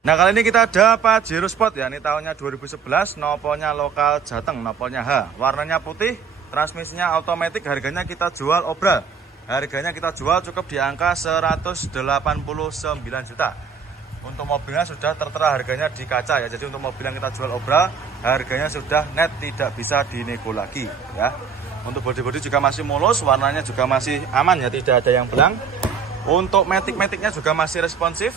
Nah, kali ini kita ada Pajero Sport ya. Ini tahunnya 2011, noponya lokal Jateng, noponya H. Warnanya putih, transmisinya otomatis, harganya kita jual obral. Harganya kita jual cukup di angka 189 juta. Untuk mobilnya sudah tertera harganya di kaca ya. Jadi untuk mobil yang kita jual obral, harganya sudah net, tidak bisa dinego lagi ya. Untuk bodi-bodi juga masih mulus, warnanya juga masih aman ya, tidak ada yang belang. Untuk matic-maticnya juga masih responsif.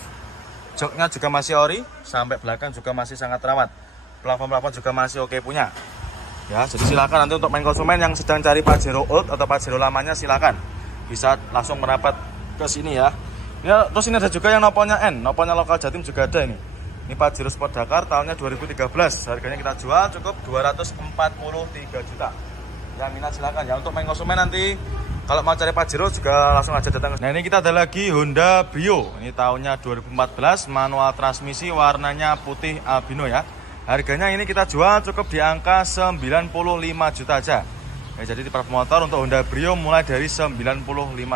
Joknya juga masih ori, sampai belakang juga masih sangat rawat. Plafon-plafon juga masih oke punya. Ya, jadi silakan nanti untuk main konsumen yang sedang cari Pajero old atau Pajero lamanya, silakan bisa langsung merapat ke sini ya. Ya, terus ini ada juga yang noponya N, noponya lokal Jatim juga ada ini. Ini Pajero Sport Dakar tahunnya 2013. Harganya kita jual cukup 243 juta. Yang minat silakan ya. Untuk main konsumen nanti kalau mau cari Pajero juga langsung aja datang. Nah, ini kita ada lagi Honda Brio. Ini tahunnya 2014, manual transmisi, warnanya putih albino ya. Harganya ini kita jual cukup di angka 95 juta aja. Ya, jadi tipe motor untuk Honda Brio mulai dari 95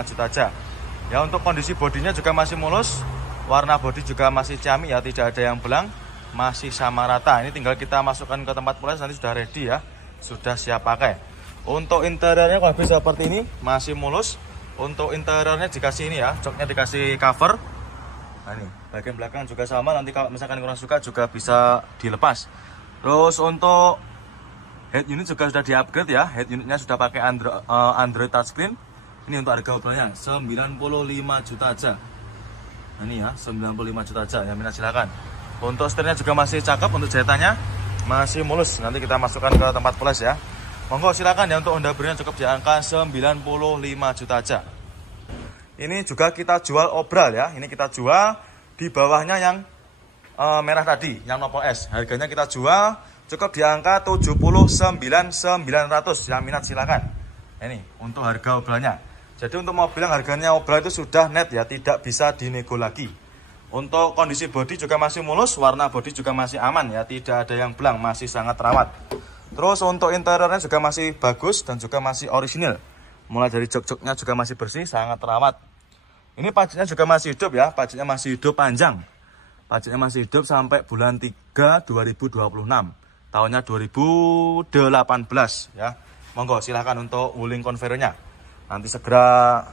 juta aja. Ya, untuk kondisi bodinya juga masih mulus. Warna bodi juga masih ciamik ya, tidak ada yang belang, masih sama rata. Ini tinggal kita masukkan ke tempat poles, nanti sudah ready ya. Sudah siap pakai. Untuk interiornya kalau bisa seperti ini, masih mulus. Untuk interiornya dikasih ini ya, joknya dikasih cover. Nah, ini bagian belakang juga sama, nanti kalau misalkan kurang suka juga bisa dilepas. Terus untuk head unit juga sudah di-upgrade ya. Head unitnya sudah pakai Android touchscreen. Ini untuk harga obrolannya 95 juta aja. Nah, ini ya, 95 juta aja. Yang minat silakan. Untuk setirnya juga masih cakep, untuk jahitannya masih mulus. Nanti kita masukkan ke tempat poles ya. Monggo silakan ya, untuk Honda Brio cukup di angka 95 juta aja. Ini juga kita jual obral ya. Ini kita jual di bawahnya yang merah tadi, yang nopo S. Harganya kita jual cukup di angka 79.900. Yang minat silakan. Ini untuk harga obralnya. Jadi untuk mobil yang harganya obral itu sudah net ya, tidak bisa dinego lagi. Untuk kondisi bodi juga masih mulus, warna bodi juga masih aman ya, tidak ada yang belang, masih sangat rawat. Terus untuk interiornya juga masih bagus dan juga masih orisinil. Mulai dari jok-joknya juga masih bersih, sangat rawat. Ini pajaknya juga masih hidup ya, pajaknya masih hidup panjang. Pajaknya masih hidup sampai bulan 3 2026. Tahunnya 2018 ya. Monggo silahkan untuk wuling converternya. Nanti segera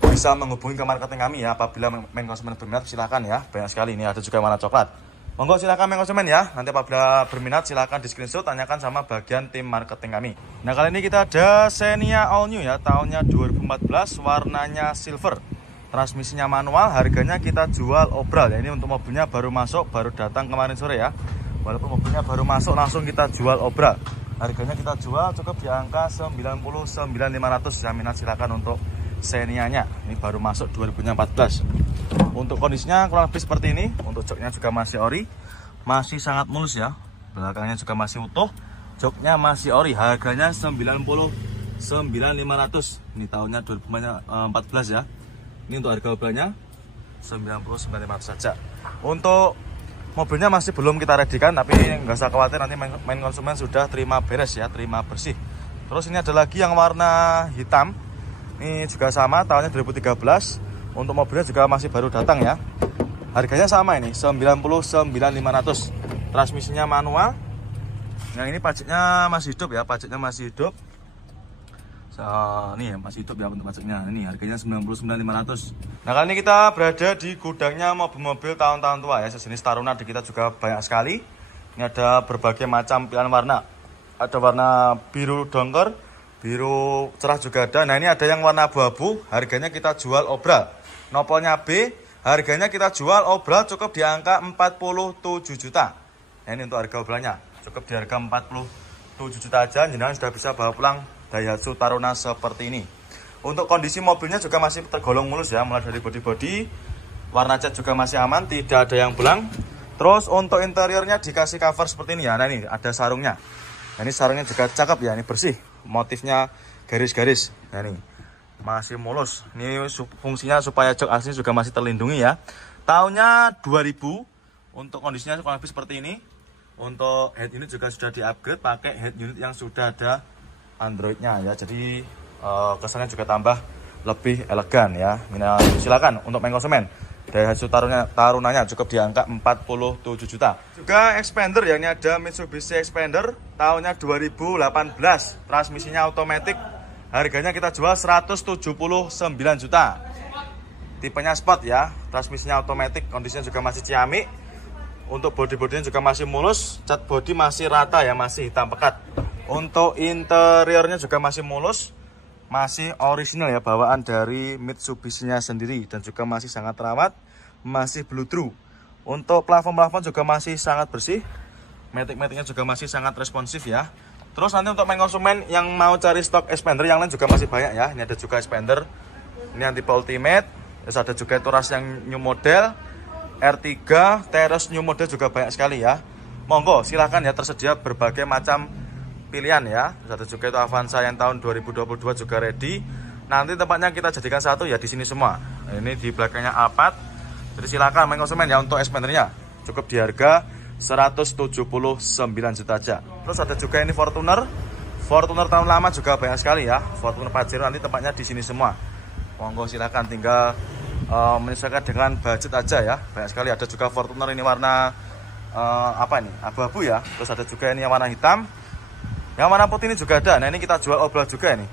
bisa menghubungi ke marketing kami ya, apabila main konsumen berminat silahkan ya. Banyak sekali, ini ada juga warna coklat. Monggo silakan main konsumen ya. Nanti apabila berminat silahkan di screenshot, tanyakan sama bagian tim marketing kami. Nah, kali ini kita ada Xenia All New ya, tahunnya 2014, warnanya silver. Transmisinya manual, harganya kita jual obral ya. Ini untuk mobilnya baru masuk, baru datang kemarin sore ya. Walaupun mobilnya baru masuk, langsung kita jual obral. Harganya kita jual cukup di angka 99.500. Yang minat silakan untuk Xenia-nya. Ini baru masuk 2014. Untuk kondisinya kurang lebih seperti ini. Untuk joknya juga masih ori, masih sangat mulus ya. Belakangnya juga masih utuh, joknya masih ori. Harganya 99.500. Ini tahunnya 2014 ya. Ini untuk harga mobilnya 99.500 saja. Untuk mobilnya masih belum kita redikan, tapi nggak usah khawatir, nanti main konsumen sudah terima beres ya, terima bersih. Terus ini ada lagi yang warna hitam. Ini juga sama, tahunnya 2013. Untuk mobilnya juga masih baru datang ya. Harganya sama ini, 99.500. Transmisinya manual. Yang ini pajaknya masih hidup ya, pajaknya masih hidup. Ini ya, masih hidup ya untuk pajaknya. Ini harganya 99.500. Nah, kali ini kita berada di gudangnya mobil-mobil tahun-tahun tua ya. Sejenis Taruna di kita juga banyak sekali. Ini ada berbagai macam pilihan warna. Ada warna biru dongker, biru cerah juga ada. Nah, ini ada yang warna abu-abu, harganya kita jual obral. Nopolnya B, harganya kita jual obral cukup di angka 47 juta. Nah, ini untuk harga obralnya cukup di harga 47 juta aja. Jenengan sudah bisa bawa pulang Daihatsu Taruna seperti ini. Untuk kondisi mobilnya juga masih tergolong mulus ya, mulai dari bodi-bodi, warna cat juga masih aman, tidak ada yang belang. Terus untuk interiornya dikasih cover seperti ini ya. Nah, ini ada sarungnya. Nah, ini sarungnya juga cakep ya, ini bersih, motifnya garis-garis. Nah, ini masih mulus. Ini fungsinya supaya jok asli juga masih terlindungi ya. Tahunnya 2000. Untuk kondisinya kurang lebih seperti ini. Untuk head unit juga sudah di-upgrade pakai head unit yang sudah ada Android-nya ya. Jadi kesannya juga tambah lebih elegan ya. Silakan untuk main konsumen Daihatsu Tarunanya cukup di angka 47 juta. Juga expander ya, ini ada Mitsubishi Expander tahunnya 2018, transmisinya otomatis. Harganya kita jual 179 juta. Tipenya sport ya, transmisinya otomatis, kondisinya juga masih ciamik. Untuk bodi-bodinya juga masih mulus, cat bodi masih rata ya, masih hitam pekat. Untuk interiornya juga masih mulus, masih original ya, bawaan dari Mitsubishi-nya sendiri, dan juga masih sangat rawat, masih blue true. Untuk plafon-plafon juga masih sangat bersih, matic-maticnya juga masih sangat responsif ya. Terus nanti untuk main konsumen yang mau cari stok expander yang lain juga masih banyak ya. Ini ada juga expander, ini yang tipe ultimate, terus ada juga itu ras yang new model, R3, Terus new model juga banyak sekali ya. Monggo silahkan ya, tersedia berbagai macam pilihan ya. Terus ada juga itu Avanza yang tahun 2022 juga ready. Nanti tempatnya kita jadikan satu ya di sini semua. Nah, ini di belakangnya Alphard. Jadi silakan main konsumen ya untuk expandernya. Cukup di harga 179 juta aja. Terus ada juga ini Fortuner. Fortuner tahun lama juga banyak sekali ya. Fortuner Pajero nanti tempatnya di sini semua. Monggo silakan tinggal menyesuaikan dengan budget aja ya. Banyak sekali, ada juga Fortuner ini warna apa ini? Abu-abu ya. Terus ada juga ini yang warna hitam. Yang warna putih ini juga ada. Nah, ini kita jual obral juga ini.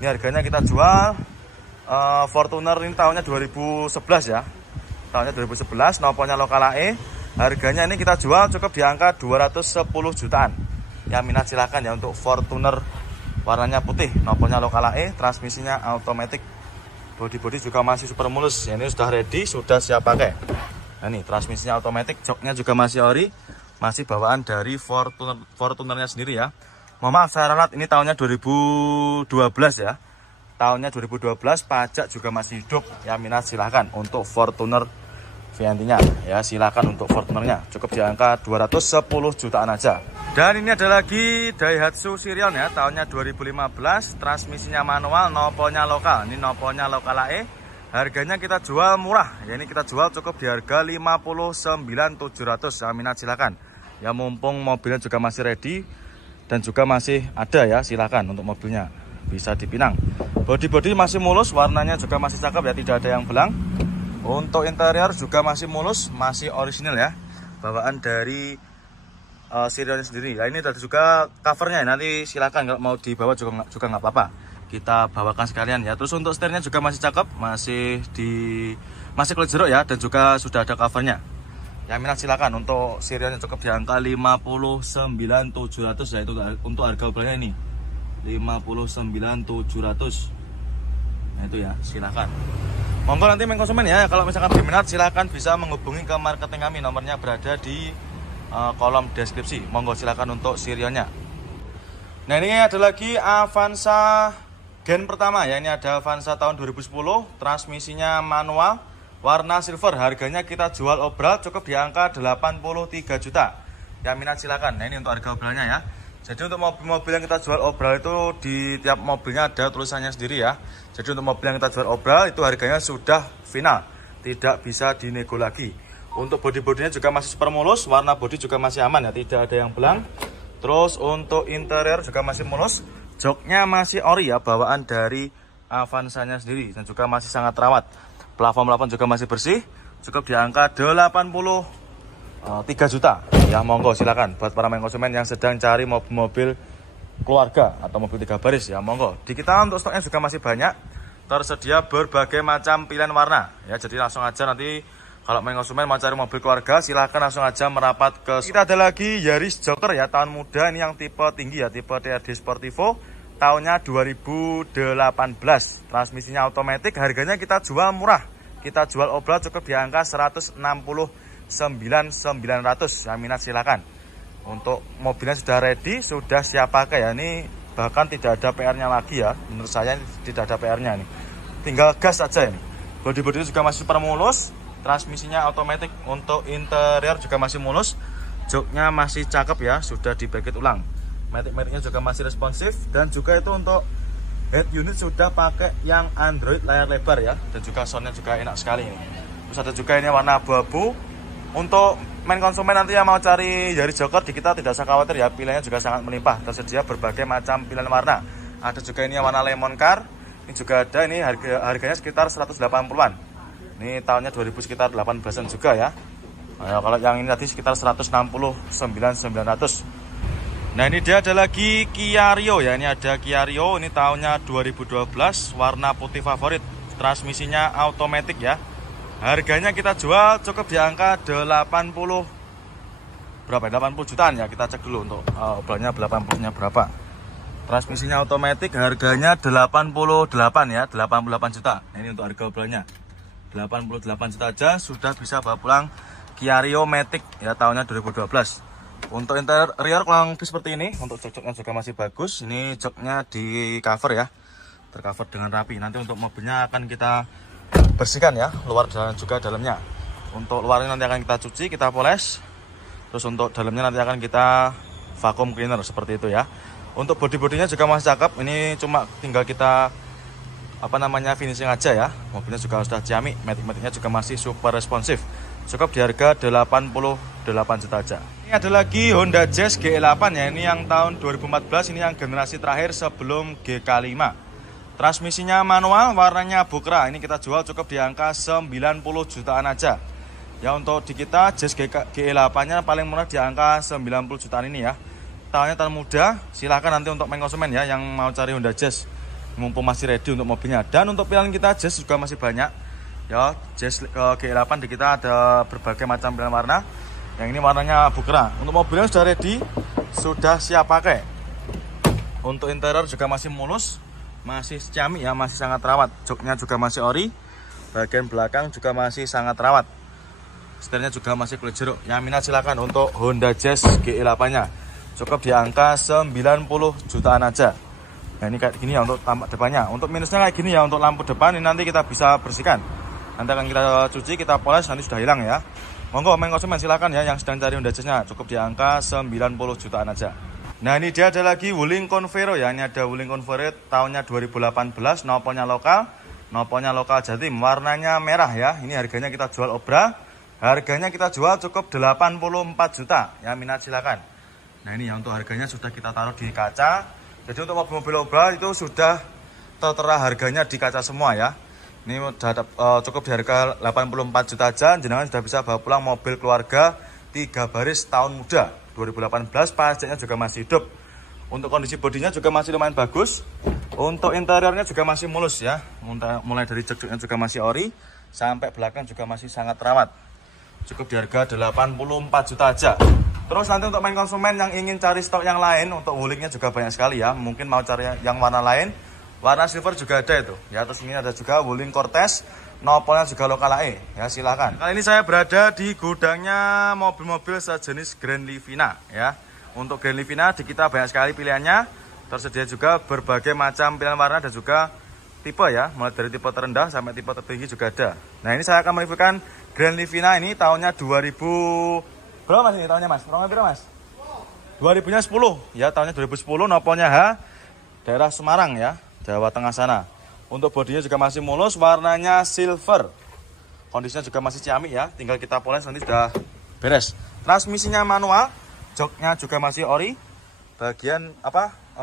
Ini harganya kita jual Fortuner ini tahunnya 2011 ya. Tahunnya 2011, noponya lokal AE. Harganya ini kita jual cukup di angka 210 jutaan. Yang minat silahkan ya untuk Fortuner warnanya putih, noponya lokal AE, transmisinya otomatis. Bodi-bodi juga masih super mulus. Ya, ini sudah ready, sudah siap pakai. Nah, ini transmisinya otomatis, joknya juga masih ori, masih bawaan dari Fortunernya sendiri ya. Mohon maaf saya ralat, ini tahunnya 2012 ya. Tahunnya 2012, pajak juga masih hidup. Ya, minat silahkan untuk Fortuner VNT-nya ya, silahkan untuk Fortunernya. Cukup di angka 210 jutaan aja. Dan ini ada lagi Daihatsu Sirion ya, tahunnya 2015, transmisinya manual, noponya lokal. Ini noponya lokal AE. Harganya kita jual murah. Ya, ini kita jual cukup di harga 59.700. Ya, minat silahkan. Ya, mumpung mobilnya juga masih ready dan juga masih ada ya, silahkan untuk mobilnya bisa dipinang. Bodi-bodi masih mulus, warnanya juga masih cakep ya, tidak ada yang belang. Untuk interior juga masih mulus, masih original ya, bawaan dari Sirion sendiri. Nah, ini ada juga covernya, nanti silahkan kalau mau dibawa juga nggak apa-apa, kita bawakan sekalian ya. Terus untuk setirnya juga masih cakep, masih kulit jeruk ya, dan juga sudah ada covernya. Yang minat silakan untuk Sirion yang cukup di angka 59.700 ya, itu untuk harga obrolannya ini 59.700. Nah, itu ya, silakan. Monggo nanti main konsumen ya, kalau misalkan berminat silahkan bisa menghubungi ke marketing kami, nomornya berada di kolom deskripsi. Monggo silakan untuk Sirionnya. Nah, ini ada lagi Avanza gen pertama ya, ini ada Avanza tahun 2010, transmisinya manual, warna silver. Harganya kita jual obral cukup di angka 83 juta. Yang minat silakan. Nah, ini untuk harga obralnya ya. Jadi untuk mobil-mobil yang kita jual obral itu di tiap mobilnya ada tulisannya sendiri ya. Jadi untuk mobil yang kita jual obral itu harganya sudah final, tidak bisa dinego lagi. Untuk bodi-bodinya juga masih super mulus, warna bodi juga masih aman ya, tidak ada yang belang. Terus untuk interior juga masih mulus, joknya masih ori ya, bawaan dari Avanza-nya sendiri, dan juga masih sangat rawat. Plafon-plafon juga masih bersih, cukup di angka 83 juta. Ya, monggo silakan buat para main konsumen yang sedang cari mobil keluarga atau mobil 3 baris ya, monggo. Di kita untuk stoknya juga masih banyak, tersedia berbagai macam pilihan warna ya. Jadi langsung aja nanti kalau main konsumen mau cari mobil keluarga silahkan langsung aja merapat ke. Kita ada lagi Yaris Joker ya, tahun muda, ini yang tipe tinggi ya, tipe TRD Sportivo, tahunnya 2018, transmisinya otomatis. Harganya kita jual murah, kita jual obral cukup di angka 169.900. Yang minat silakan. Untuk mobilnya sudah ready, sudah siap pakai ya. Ini bahkan tidak ada PR-nya lagi ya. Menurut saya tidak ada PR-nya nih. Tinggal gas aja ini. Bodi-bodi juga masih super mulus, transmisinya otomatis. Untuk interior juga masih mulus, joknya masih cakep ya, sudah dibaget ulang. Matic-maticnya juga masih responsif, dan juga itu untuk head unit sudah pakai yang Android layar lebar ya, dan juga soundnya juga enak sekali ini. Terus ada juga ini warna abu-abu. Untuk main konsumen nanti yang mau cari Yaris Joker di kita tidak usah khawatir ya, pilihannya juga sangat melimpah, tersedia berbagai macam pilihan warna. Ada juga ini yang warna lemon car, ini juga ada, ini harganya sekitar 180-an. Ini tahunnya 2000 sekitar 18-an juga ya. Nah, kalau yang ini tadi sekitar 169.900. Nah, ini dia ada lagi Kia Rio ya. Ini ada Kia Rio, ini tahunnya 2012, warna putih favorit. Transmisinya automatic ya. Harganya kita jual cukup di angka 80 berapa? 80 jutaan ya. Kita cek dulu untuk obrolannya 80-nya berapa. Transmisinya automatic, harganya 88 ya, 88 juta. Nah, ini untuk harga obrolannya 88 juta aja sudah bisa bawa pulang Kia Rio Matic ya, tahunnya 2012. Untuk interior kurang lebih seperti ini. Untuk jok-joknya juga masih bagus. Ini joknya di cover ya, tercover dengan rapi. Nanti untuk mobilnya akan kita bersihkan ya, luar dan juga dalamnya. Untuk luarnya nanti akan kita cuci, kita poles. Terus untuk dalamnya nanti akan kita vacuum cleaner seperti itu ya. Untuk bodi-bodinya juga masih cakep. Ini cuma tinggal kita finishing aja ya. Mobilnya juga sudah ciamik, matic-maticnya juga masih super responsif. Cukup di harga 88 juta aja. Ini ada lagi Honda Jazz GE8 ya. Ini yang tahun 2014, ini yang generasi terakhir sebelum GK5. Transmisinya manual, warnanya bukra. Ini kita jual cukup di angka 90 jutaan aja. Ya, untuk di kita Jazz GE8-nya paling murah di angka 90 jutaan ini ya. Tahunnya tahun muda, silahkan nanti untuk main konsumen ya yang mau cari Honda Jazz, mumpung masih ready untuk mobilnya. Dan untuk pilihan kita Jazz juga masih banyak ya. Jazz GE8 di kita ada berbagai macam pilihan warna. Yang ini warnanya bukra. Untuk mobilnya sudah ready, sudah siap pakai. Untuk interior juga masih mulus, masih ciamik ya, masih sangat rawat. Joknya juga masih ori, bagian belakang juga masih sangat rawat. Setirnya juga masih kulit jeruk. Yang minat silakan untuk Honda Jazz GE8-nya. Cukup di angka 90 jutaan aja. Nah, ini kayak gini ya untuk tampak depannya. Untuk minusnya kayak gini ya, untuk lampu depan ini nanti kita bisa bersihkan. Nanti akan kita cuci, kita poles, nanti sudah hilang ya. Monggo main konsumen silakan ya yang sedang cari Honda Jazz-nya. Cukup di angka 90 jutaan aja. Nah, ini dia ada lagi Wuling Convero ya. Ini ada Wuling Convero tahunnya 2018, noponya lokal Jatim, warnanya merah ya. Ini harganya kita jual obra. Harganya kita jual cukup 84 juta. Ya, minat silakan. Nah, ini ya untuk harganya sudah kita taruh di kaca. Jadi untuk mobil-mobil obra itu sudah tertera harganya di kaca semua ya. Ini cukup di harga 84 juta aja. Jenengan sudah bisa bawa pulang mobil keluarga 3 baris tahun muda 2018. Pajaknya juga masih hidup. Untuk kondisi bodinya juga masih lumayan bagus. Untuk interiornya juga masih mulus ya. Mulai dari jok-joknya juga masih ori, sampai belakang juga masih sangat rawat. Cukup di harga 84 juta aja. Terus nanti untuk main konsumen yang ingin cari stok yang lain, untuk Wulingnya juga banyak sekali ya. Mungkin mau cari yang warna lain, warna silver juga ada itu ya. Terus ini ada juga Wuling Cortez, nopolnya juga lokal AE ya, silahkan. Kali ini saya berada di gudangnya mobil-mobil sejenis Grand Livina ya. Untuk Grand Livina di kita banyak sekali pilihannya. Tersedia juga berbagai macam pilihan warna dan juga tipe ya, mulai dari tipe terendah sampai tipe tertinggi juga ada. Nah, ini saya akan mereviewkan Grand Livina ini tahunnya 2000 berapa mas ini tahunnya mas? Berapa mas? 2000-nya 10 ya, tahunnya 2010, nopolnya H, daerah Semarang ya, Jawa Tengah sana. Untuk bodinya juga masih mulus, warnanya silver. Kondisinya juga masih ciamik ya, tinggal kita poles nanti sudah beres. Transmisinya manual, joknya juga masih ori. Bagian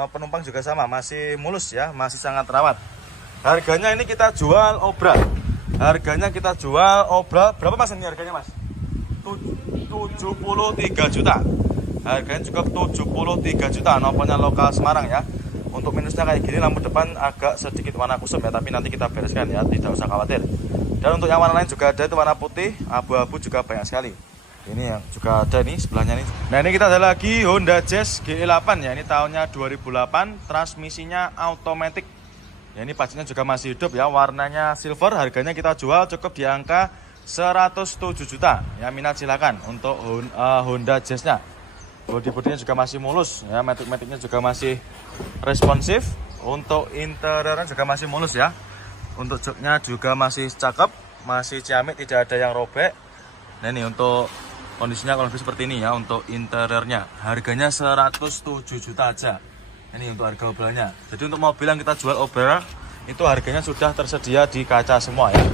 penumpang juga sama, masih mulus ya, masih sangat rawat. Harganya ini kita jual obra. Harganya kita jual obra. Berapa mas ini harganya mas? 73 juta. Harganya juga 73 juta. Nopolnya lokal Semarang ya. Untuk minusnya kayak gini, lampu depan agak sedikit warna kusum ya, tapi nanti kita bereskan ya, tidak usah khawatir. Dan untuk yang warna lain juga ada, itu warna putih, abu-abu juga banyak sekali. Ini yang juga ada nih sebelahnya nih. Nah, ini kita ada lagi Honda Jazz GE8 ya. Ini tahunnya 2008, transmisinya automatic. Ya, ini pastinya juga masih hidup ya, warnanya silver. Harganya kita jual cukup di angka 107 juta. Ya, minat silakan untuk Honda Jazz-nya. Bodi-bodinya juga masih mulus ya, matic-maticnya juga masih responsif. Untuk interiornya juga masih mulus ya. Untuk joknya juga masih cakep, masih ciamik, tidak ada yang robek. Nah, ini untuk kondisinya kalau lebih seperti ini ya. Untuk interiornya harganya 107 juta aja. Ini untuk harga obrolannya. Jadi untuk mobil yang kita jual obral itu harganya sudah tersedia di kaca semua ya.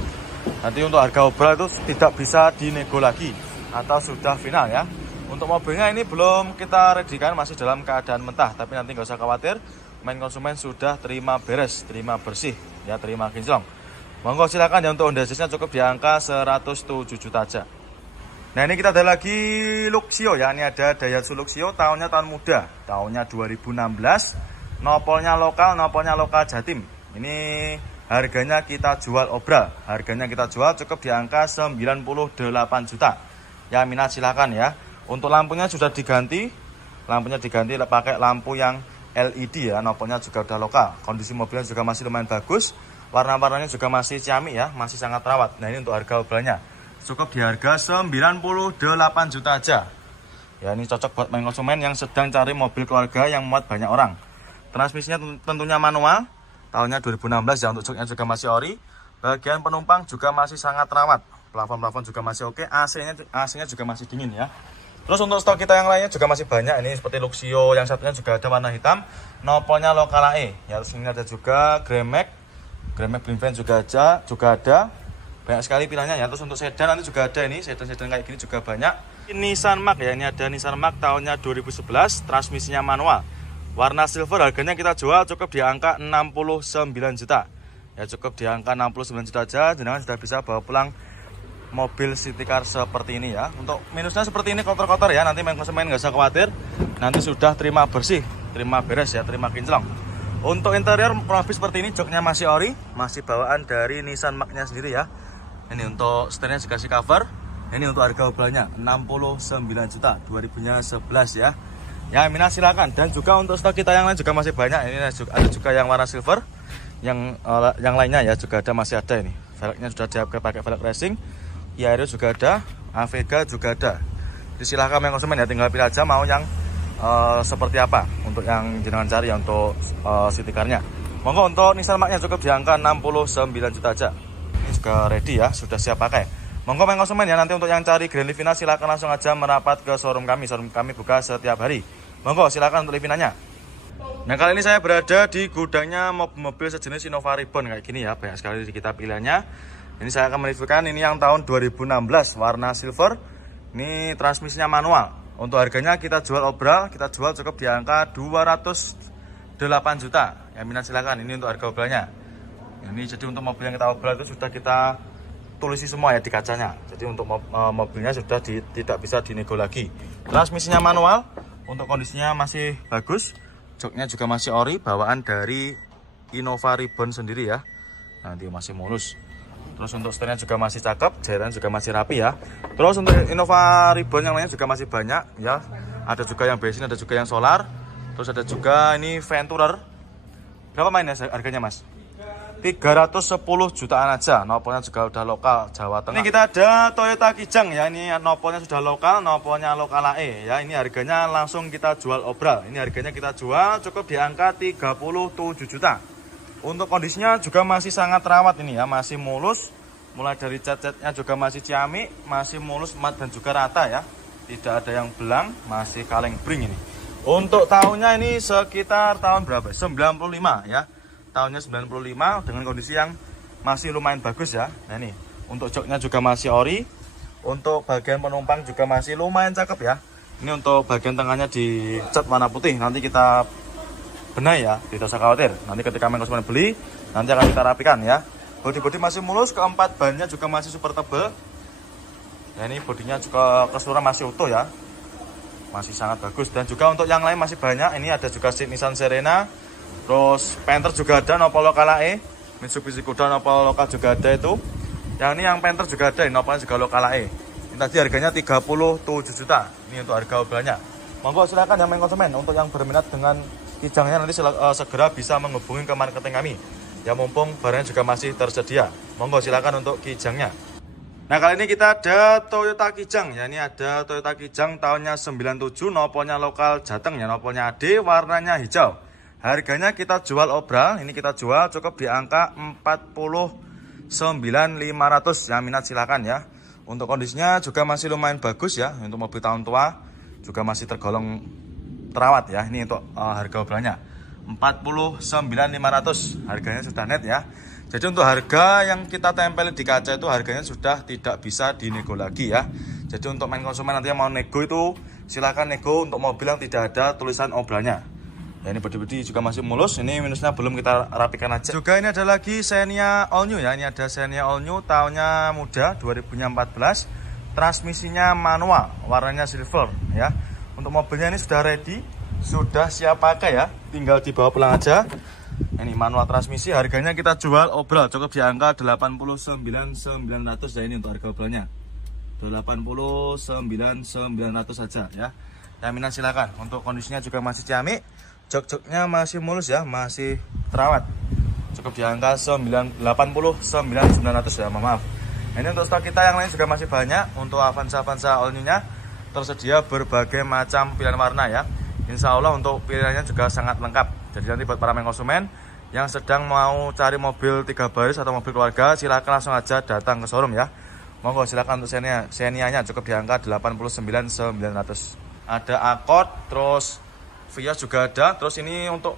Nanti untuk harga obral itu tidak bisa dinego lagi atau sudah final ya. Untuk mobilnya ini belum kita ready kan, masih dalam keadaan mentah. Tapi nanti nggak usah khawatir, main konsumen sudah terima beres, terima bersih ya, terima kinclong. Monggo silakan ya, untuk Honda Jazz-nya cukup di angka 107 juta aja. Nah, ini kita ada lagi Luxio ya. Ini ada Daihatsu Luxio, tahunnya tahun muda, tahunnya 2016. Nopolnya lokal Jatim. Ini harganya kita jual obral. Harganya kita jual cukup di angka 98 juta. Ya, minat silakan ya. Untuk lampunya sudah diganti. Lampunya diganti pakai lampu yang LED ya. Nopolnya juga udah lokal. Kondisi mobilnya juga masih lumayan bagus. Warna-warnanya juga masih ciamik ya, masih sangat rawat. Nah, ini untuk harga obralnya cukup di harga 98 juta aja. Ya, ini cocok buat main konsumen yang sedang cari mobil keluarga yang muat banyak orang. Transmisinya tentunya manual, tahunnya 2016 ya. Untuk joknya juga masih ori. Bagian penumpang juga masih sangat rawat. Plafon juga masih oke. AC-nya juga masih dingin ya. Terus untuk stok kita yang lainnya juga masih banyak. Ini seperti Luxio, yang satunya juga ada warna hitam. Nopolnya lokal AE. Ya, terus ini ada juga Grand Max Blind Van juga ada. Banyak sekali pilihannya ya. Terus untuk sedan nanti juga ada, ini sedan kayak gini juga banyak. Ini Nissan Mark ya. Ini ada Nissan Mark tahunnya 2011, transmisinya manual. Warna silver, harganya kita jual cukup di angka 69 juta. Ya, cukup di angka 69 juta aja. Jenengan sudah bisa bawa pulang mobil city car seperti ini ya. Untuk minusnya seperti ini, kotor-kotor ya. Nanti main konsumen nggak usah khawatir. Nanti sudah terima bersih, terima beres ya, terima kinclong. Untuk interior kurang lebih seperti ini. Joknya masih ori, masih bawaan dari Nissan Mark-nya sendiri ya. Ini untuk setirnya dikasih cover. Ini untuk harga obralnya 69 juta, 2011 ya. Ya, minat silakan. Dan juga untuk stok kita yang lain juga masih banyak. Ini ada juga yang warna silver. Yang lainnya ya juga masih ada ini. Velgnya sudah diupgrade pakai velg racing. Yaris juga ada, Avega juga ada. Jadi silahkan yang konsumen ya, tinggal pilih aja mau yang seperti apa untuk yang jenengan cari ya untuk city car-nya. Monggo untuk Nissan Mark-nya cukup di angka 69 juta aja. Ini juga ready ya, sudah siap pakai. Monggo yang konsumen ya, nanti untuk yang cari Grand Livina silahkan langsung aja merapat ke showroom kami. Showroom kami buka setiap hari. Monggo silahkan untuk Livinanya. Nah, kali ini saya berada di gudangnya mobil sejenis Innova Reborn kayak gini ya. Banyak sekali kita pilihannya. Ini saya akan mereviewkan ini yang tahun 2016, warna silver. Ini transmisinya manual. Untuk harganya kita jual obral, kita jual cukup di angka 208 juta. Ya, minat silakan. Ini untuk harga obralnya. Ini jadi untuk mobil yang kita obral itu sudah kita tulisi semua ya di kacanya. Jadi untuk mobilnya sudah tidak bisa dinego lagi. Transmisinya manual. Untuk kondisinya masih bagus. Joknya juga masih ori, bawaan dari Innova Reborn sendiri ya. Nanti masih mulus. Terus untuk setirnya juga masih cakep, jahitan juga masih rapi ya. Terus untuk Innova Reborn yang lainnya juga masih banyak ya. Ada juga yang bensin, ada juga yang solar. Terus ada juga ini Venturer. Berapa mainnya harganya mas? 310 jutaan aja. Nopolnya juga udah lokal Jawa Tengah. Ini kita ada Toyota Kijang ya. Ini nopolnya sudah lokal, nopolnya lokal AE ya. Ini harganya langsung kita jual obral. Ini harganya kita jual cukup di angka 37 juta. Untuk kondisinya juga masih sangat rawat ini ya, masih mulus. Mulai dari cat-catnya juga masih ciamik, masih mulus, mat dan juga rata ya. Tidak ada yang belang, masih kaleng bring ini. Untuk tahunnya ini sekitar tahun berapa? 95 ya. Tahunnya 95 dengan kondisi yang masih lumayan bagus ya. Nah ini, untuk joknya juga masih ori. Untuk bagian penumpang juga masih lumayan cakep ya. Ini untuk bagian tengahnya dicat warna putih. Nanti kita benar ya, tidak usah khawatir. Nanti ketika konsumen beli, nanti akan kita rapikan ya. Bodi masih mulus, keempat bannya juga masih super tebal. Nah ini bodinya juga keseluruhan masih utuh ya, masih sangat bagus. Dan juga untuk yang lain masih banyak. Ini ada juga Nissan Serena, terus Panther juga ada, nopol lokal AE. Mitsubishi Kuda nopol lokal juga ada itu. Yang ini yang Panther juga ada, nopolnya juga lokal AE. Ini tadi harganya 37 juta. Ini untuk harga obralnya. Monggo silakan yang main konsumen. Untuk yang berminat dengan Kijangnya nanti segera bisa menghubungi ke marketing kami. Ya, mumpung barangnya juga masih tersedia. Monggo silakan untuk Kijangnya. Nah, kali ini kita ada Toyota Kijang. Ya, ini ada Toyota Kijang tahunnya 97, nopolnya lokal Jateng ya, nopolnya AD, warnanya hijau. Harganya kita jual obral, ini kita jual cukup di angka 49.500. Yang minat silakan ya. Untuk kondisinya juga masih lumayan bagus ya. Untuk mobil tahun tua juga masih tergolong terawat ya. Ini untuk harga obralnya 49.500. Harganya sudah net ya. Jadi untuk harga yang kita tempel di kaca itu harganya sudah tidak bisa dinego lagi ya. Jadi untuk main konsumen nanti yang mau nego itu silahkan nego untuk mobil yang tidak ada tulisan obralnya. Ya, ini bodi-bodi juga masih mulus. Ini minusnya belum kita rapikan aja. Juga ini ada lagi Xenia All New ya. Ini ada Xenia All New, tahunnya muda 2014. Transmisinya manual, warnanya silver ya. Untuk mobilnya ini sudah ready, sudah siap pakai ya. Tinggal dibawa pulang aja. Ini manual transmisi, harganya kita jual obral cukup di angka 89.900 ya. Ini untuk harga obralnya 89.900 saja ya. Yang minat silakan. Untuk kondisinya juga masih ciamik, jok-joknya masih mulus ya, masih terawat. Cukup di angka 89.900 ya, maaf. Ini untuk stok kita yang lain juga masih banyak. Untuk Avanza All New-nya tersedia berbagai macam pilihan warna ya. Insya Allah untuk pilihannya juga sangat lengkap. Jadi nanti buat para konsumen yang sedang mau cari mobil 3 baris atau mobil keluarga, silakan langsung aja datang ke showroom ya. Monggo silakan untuk Xenia-nya cukup di angka 89.900. Ada Accord, terus Vios juga ada, terus ini untuk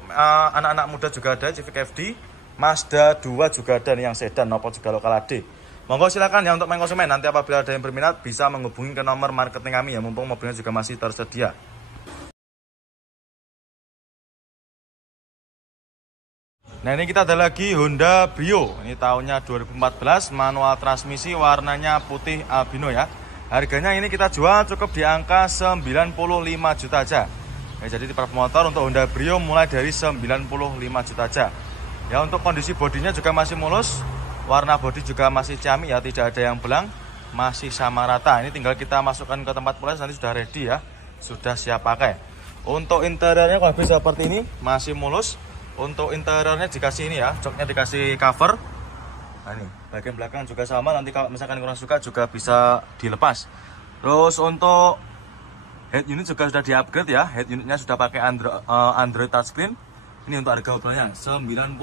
anak-anak muda juga ada, Civic FD, Mazda 2 juga ada nih yang sedan, maupun juga lokal AD. Monggo silakan ya untuk konsumen, nanti apabila ada yang berminat bisa menghubungi ke nomor marketing kami ya, mumpung mobilnya juga masih tersedia. Nah, ini kita ada lagi Honda Brio, ini tahunnya 2014, manual transmisi, warnanya putih albino ya. Harganya ini kita jual cukup di angka 95 juta aja. Ya, jadi tipe motor untuk Honda Brio mulai dari 95 juta aja. Ya, untuk kondisi bodinya juga masih mulus, warna bodi juga masih ciamik ya, tidak ada yang belang, masih sama rata. Ini tinggal kita masukkan ke tempat poles, nanti sudah ready ya, sudah siap pakai. Untuk interiornya kalau bisa seperti ini, masih mulus. Untuk interiornya dikasih ini ya, joknya dikasih cover. Nah, ini bagian belakang juga sama, nanti kalau misalkan kurang suka juga bisa dilepas. Terus untuk head unit juga sudah di-upgrade ya, head unitnya sudah pakai Android touchscreen. Ini untuk harga obrolnya 95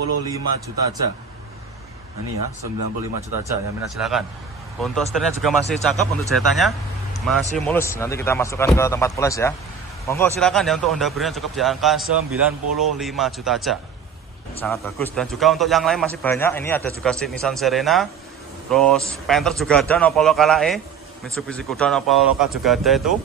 juta aja. Nah, ini ya 95 juta aja, yang minat silakan. Untuk setirnya juga masih cakep, untuk jahitannya masih mulus. Nanti kita masukkan ke tempat poles ya. Monggo silakan ya, untuk Honda Brio cukup di angka 95 juta aja. Sangat bagus. Dan juga untuk yang lain masih banyak. Ini ada juga Nissan Serena, terus Panther juga ada, Nopal lokal AE, Mitsubishi Kuda Nopal lokal juga ada itu.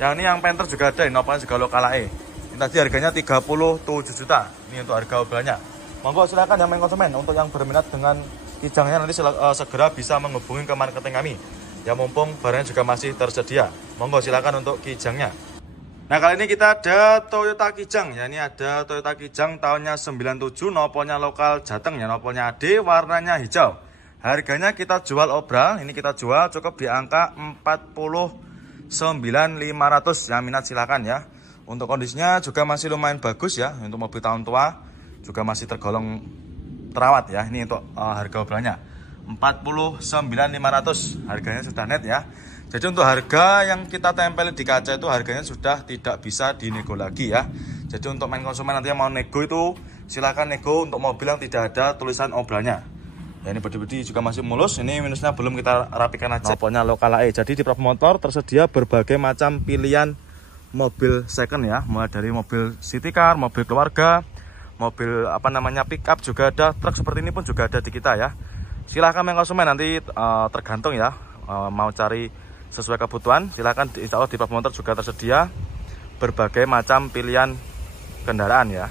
Yang ini yang Panther juga ada, Nopal juga lokal AE. Ini tadi harganya 37 juta. Ini untuk harga obrolnya. Monggo silakan yang konsumen, untuk yang berminat dengan kijangnya nanti segera bisa menghubungi ke marketing kami. Ya, mumpung barangnya juga masih tersedia. Monggo silakan untuk kijangnya. Nah, kali ini kita ada Toyota Kijang ya. Ini ada Toyota Kijang tahunnya 97, nopolnya lokal Jateng ya, nopolnya AD, warnanya hijau. Harganya kita jual obral, ini kita jual cukup di angka 49.500. Yang minat silakan ya. Untuk kondisinya juga masih lumayan bagus ya. Untuk mobil tahun tua juga masih tergolong terawat ya. Ini untuk harga obralnya 49.500. Harganya sudah net ya. Jadi untuk harga yang kita tempel di kaca itu harganya sudah tidak bisa dinego lagi ya. Jadi untuk konsumen nanti yang mau nego itu silakan nego untuk mobil yang tidak ada tulisan obralnya. Ya, ini bodi-bodi juga masih mulus. Ini minusnya belum kita rapikan aja. Nopolnya lokal AE. Jadi di motor tersedia berbagai macam pilihan mobil second ya. Mulai dari mobil city car, mobil keluarga, mobil pick up juga ada, truk seperti ini pun juga ada di kita ya. Silahkan konsumen, nanti tergantung ya, mau cari sesuai kebutuhan, silahkan. Insya Allah di motor juga tersedia berbagai macam pilihan kendaraan ya.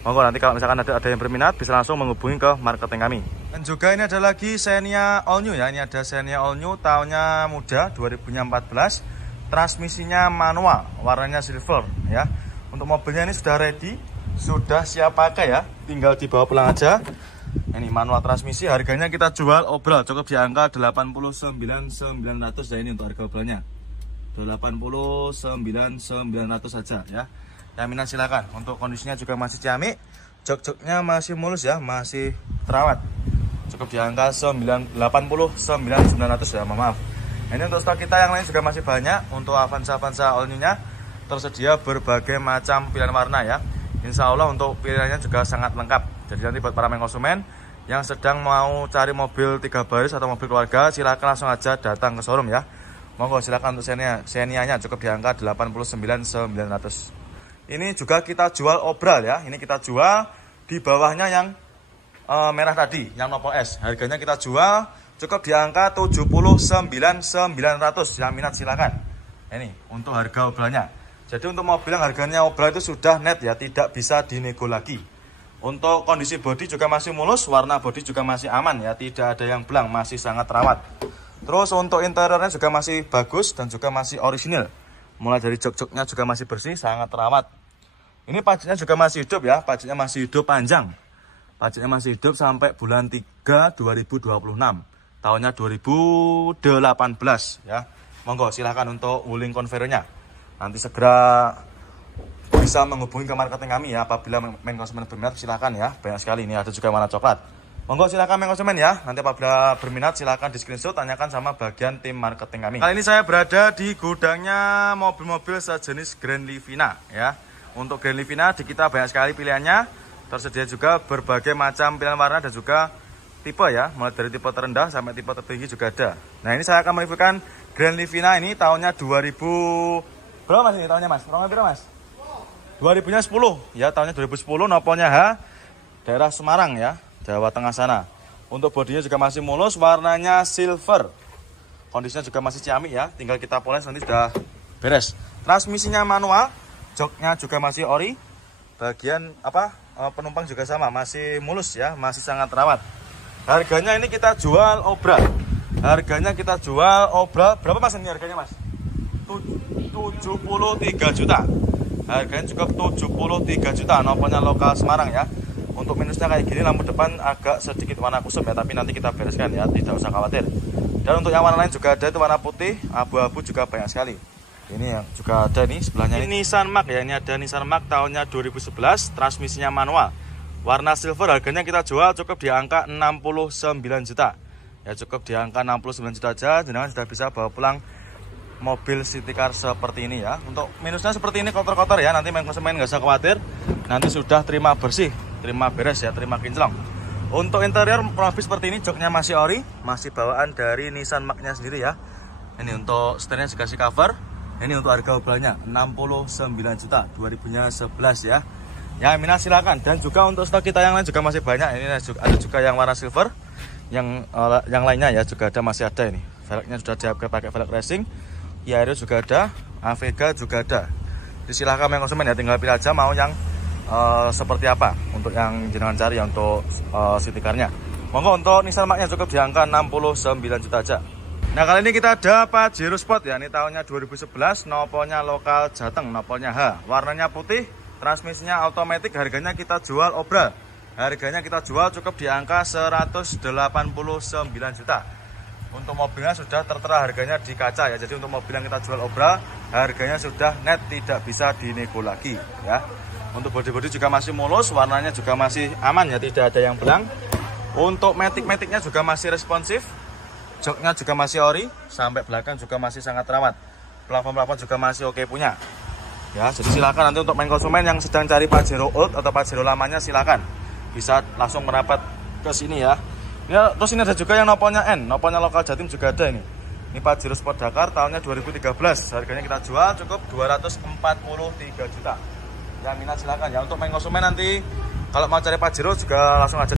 Monggo nanti kalau misalkan ada yang berminat bisa langsung menghubungi ke marketing kami. Dan juga ini ada lagi Xenia All New ya. Ini ada Xenia All New, tahunnya muda 2014, transmisinya manual, warnanya silver ya. Untuk mobilnya ini sudah ready, sudah siap pakai ya, tinggal dibawa pulang aja. Ini manual transmisi, harganya kita jual obral cukup di angka 89.900 ya. Ini untuk harga obralnya 89.900 saja ya. Yang minat silakan. Untuk kondisinya juga masih ciamik, jok-joknya masih mulus ya, masih terawat. Cukup di angka 89.900 ya, maaf. Ini untuk stok kita yang lain juga masih banyak. Untuk Avanza All New-nya tersedia berbagai macam pilihan warna ya. Insya Allah untuk pilihannya juga sangat lengkap. Jadi nanti buat para konsumen yang sedang mau cari mobil 3 baris atau mobil keluarga, silakan langsung aja datang ke showroom ya. Monggo silakan untuk Xenia-nya cukup di angka 89.900. Ini juga kita jual obral ya. Ini kita jual di bawahnya yang merah tadi, yang Nopol S. Harganya kita jual cukup di angka 79.900. Yang minat silakan. Ini untuk harga obralnya Jadi untuk mobil yang harganya obral itu sudah net ya, tidak bisa dinego lagi. Untuk kondisi bodi juga masih mulus, warna bodi juga masih aman ya, tidak ada yang belang, masih sangat rawat. Terus untuk interiornya juga masih bagus dan juga masih orisinil. Mulai dari jok-joknya juga masih bersih, sangat rawat. Ini pajaknya juga masih hidup ya, pajaknya masih hidup panjang. Pajaknya masih hidup sampai bulan 3 2026. Tahunnya 2018 ya. Monggo silahkan untuk wuling converternya. Nanti segera bisa menghubungi ke marketing kami ya. Apabila main konsumen berminat silahkan ya. Banyak sekali, ini ada juga warna coklat. Monggo silahkan main konsumen ya. Nanti apabila berminat silahkan di screenshot, tanyakan sama bagian tim marketing kami. Kali ini saya berada di gudangnya mobil-mobil sejenis Grand Livina ya. Untuk Grand Livina di kita banyak sekali pilihannya. Tersedia juga berbagai macam pilihan warna dan juga tipe ya. Mulai dari tipe terendah sampai tipe tertinggi juga ada. Nah ini saya akan mereviewkan Grand Livina ini tahunnya 2000. Berapa mas ini tahunnya mas? Berapa mas? 2000-nya 10 ya, tahunnya 2010, noponya H, daerah Semarang ya, Jawa Tengah sana. Untuk bodinya juga masih mulus, warnanya silver. Kondisinya juga masih ciamik ya, tinggal kita poles nanti sudah beres. Transmisinya manual, joknya juga masih ori. Bagian penumpang juga sama, masih mulus ya, masih sangat rawat. Harganya ini kita jual obral. Harganya kita jual obral. Berapa mas ini harganya mas? 73 juta. Harganya cukup 73 juta. Noponya lokal Semarang ya. Untuk minusnya kayak gini, lampu depan agak sedikit warna kusum ya, tapi nanti kita bereskan ya, tidak usah khawatir. Dan untuk yang warna lain juga ada, itu warna putih, abu-abu juga banyak sekali. Ini yang juga ada nih sebelahnya. Ini Nissan Mark ya, ini ada Nissan Mark tahunnya 2011, transmisinya manual. Warna silver, harganya kita jual cukup di angka 69 juta. Ya cukup di angka 69 juta aja, jenengan sudah bisa bawa pulang mobil city car seperti ini ya. Untuk minusnya seperti ini, kotor-kotor ya, nanti main konsumen nggak usah khawatir, nanti sudah terima bersih, terima beres ya, terima kinclong. Untuk interior kurang lebih seperti ini, joknya masih ori, masih bawaan dari Nissan Mark-nya sendiri ya. Ini untuk setirnya dikasih cover. Ini untuk harga obralnya 69 juta, 2011 ya. Ya minat silakan. Dan juga untuk stok kita yang lain juga masih banyak. Ini ada juga yang warna silver, yang lainnya ya juga ada, masih ada ini. Velgnya sudah diupgrade pakai velg racing. Yairo juga ada, Avega juga ada. Jadi silahkan yang konsumen ya, tinggal pilih aja mau yang seperti apa untuk yang jenengan cari ya untuk city car-nya. Monggo untuk Nissan Mark-nya cukup di angka 69 juta aja. Nah kali ini kita ada Pajero Sport ya, ini tahunnya 2011, noponya lokal Jateng, noponya H, warnanya putih, transmisinya otomatis, harganya kita jual obral. Harganya kita jual cukup di angka 189 juta. Untuk mobilnya sudah tertera harganya di kaca ya. Jadi untuk mobil yang kita jual obral, harganya sudah net, tidak bisa dinego lagi ya. Untuk bodi-bodi juga masih mulus, warnanya juga masih aman ya, tidak ada yang belang. Untuk matic-maticnya juga masih responsif. Joknya juga masih ori, sampai belakang juga masih sangat rawat. Plafon-plafon juga masih oke punya. Ya, jadi silakan nanti untuk main konsumen yang sedang cari Pajero old atau Pajero lamanya, silakan bisa langsung merapat ke sini ya. Ya, terus ini ada juga yang noponya N, noponya lokal Jatim juga ada ini. Ini Pajero Sport Dakar tahunnya 2013. Harganya kita jual cukup 243 juta. Ya minat silakan ya. Untuk main konsumen nanti kalau mau cari Pajero juga langsung aja